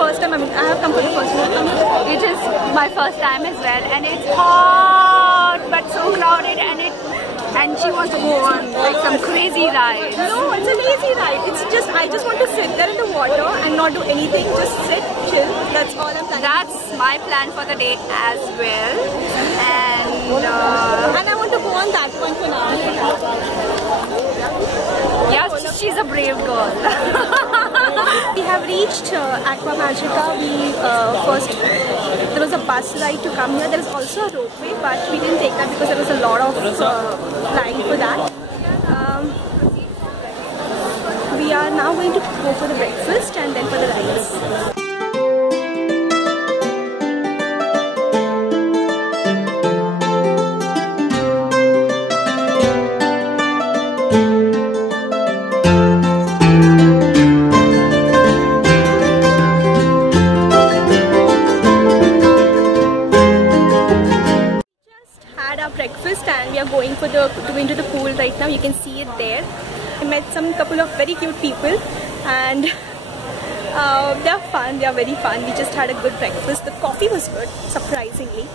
first time. I mean, I have come for the first time. It is my first time as well, and it's hot but so crowded, and she wants to go on like some crazy ride. No, it's a lazy ride. It's just I just want to sit there in the water and not do anything. Just sit, chill. That's all I'm planning. That's my plan for the day as well, and I want to go on that one for now. Yeah, she's a brave girl. We have reached Aqua Magica. We first there was a bus ride to come here. There is also a ropeway, but we didn't take that because there was a lot of line for that. We are now going to go for the breakfast and then for the rides. Breakfast and we are going to go into the pool right now. You can see it there. I met some couple of very cute people and they are fun. They are very fun. We just had a good breakfast. The coffee was good, surprisingly.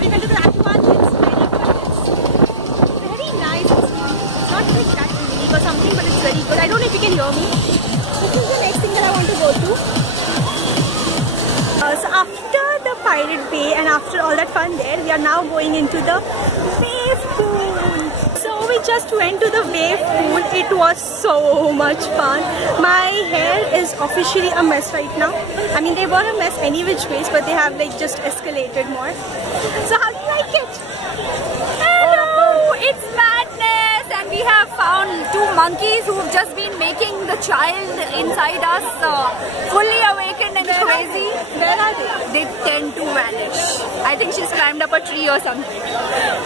We went to the aqua. It's very nice. It's not like that unique or something, but it's very good. I don't know if you can hear me. This is the next thing that I want to go to. So after the Pirate Bay and after all that fun there, we are now going into the wave pool. So we just went to the wave pool. It was so much fun. My hair is officially a mess right now. I mean, they were a mess any which ways, but they have like just escalated more. So how do you like it? Hello, it's madness, and we have found two monkeys who've just been making the child inside us fully awakened and crazy. Where are they? They tend to vanish. I think she's climbed up a tree or something.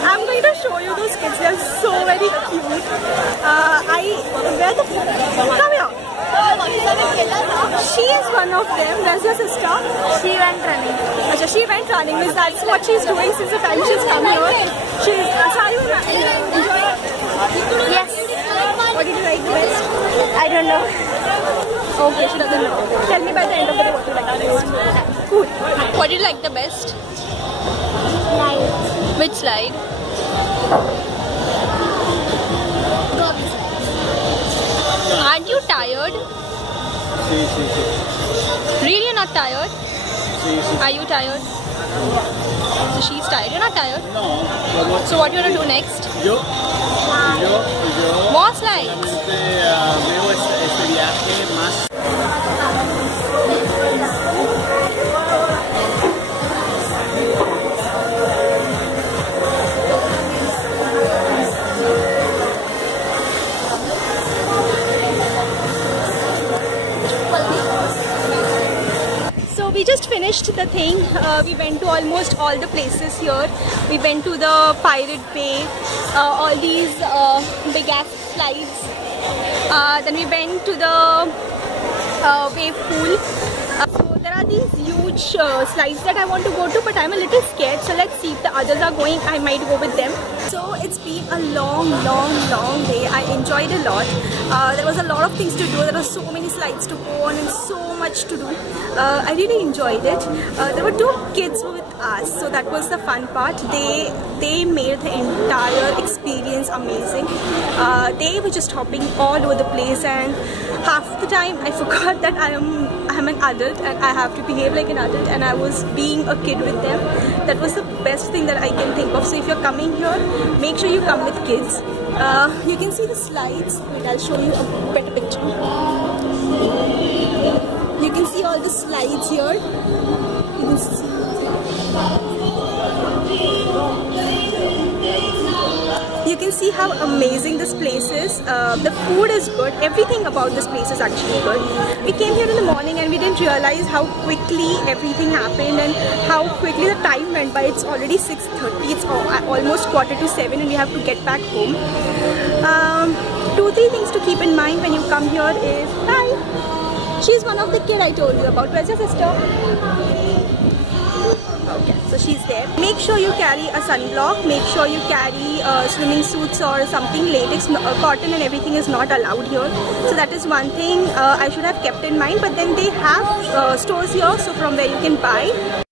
I'm going to show you those kids. They're so very cute. Where the come here. She is one of them. Where's your sister? She went running. Achha, she went running. Means that's what she's doing since the time she's come here. She's. So are you enjoying it? Yes. What did you like the best? I don't know. Okay, she doesn't know. Tell me by the end of the day what you like the best. Cool. What did you like the best? Slide. Which slide? Aren't you tired? Really, you're not tired? Are you tired? So she's tired. You're not tired? No. So what do you want to do next? Yo. More slides. Veo este viaje más. We just finished the thing. We went to almost all the places here. We went to the Pirate Bay, all these big ass slides. Then we went to the wave pool. So there are these huge slides that I want to go to, but I'm a little scared. So let's see if the others are going. I might go with them. So it's been a long day. I enjoyed a lot. There was a lot of things to do. There were so many slides to go on and so much to do. I really enjoyed it. There were two kids with us, so that was the fun part. They made the entire experience amazing. They were just hopping all over the place, and half the time I forgot that I'm an adult and I have to behave like an adult, and I was being a kid with them. That was the best thing that I can think of. So if you're coming here, make sure you come with kids. You can see the slides. Wait, I'll show you a better picture. You can see all the slides here. You can see. You can see how amazing this place is. The food is good. Everything about this place is actually good. We came here in the morning and we didn't realize how quickly everything happened and how quickly the time went by. It's already 6:30. It's almost 6:45 and we have to get back home. 2-3 things to keep in mind when you come here is, hi, she's one of the kid I told you about. Where's your sister? Okay, so she's there. Make sure you carry a sunblock. Make sure you carry swimming suits or something. Latex, cotton and everything is not allowed here. So that is one thing I should have kept in mind. But then they have stores here, so from where you can buy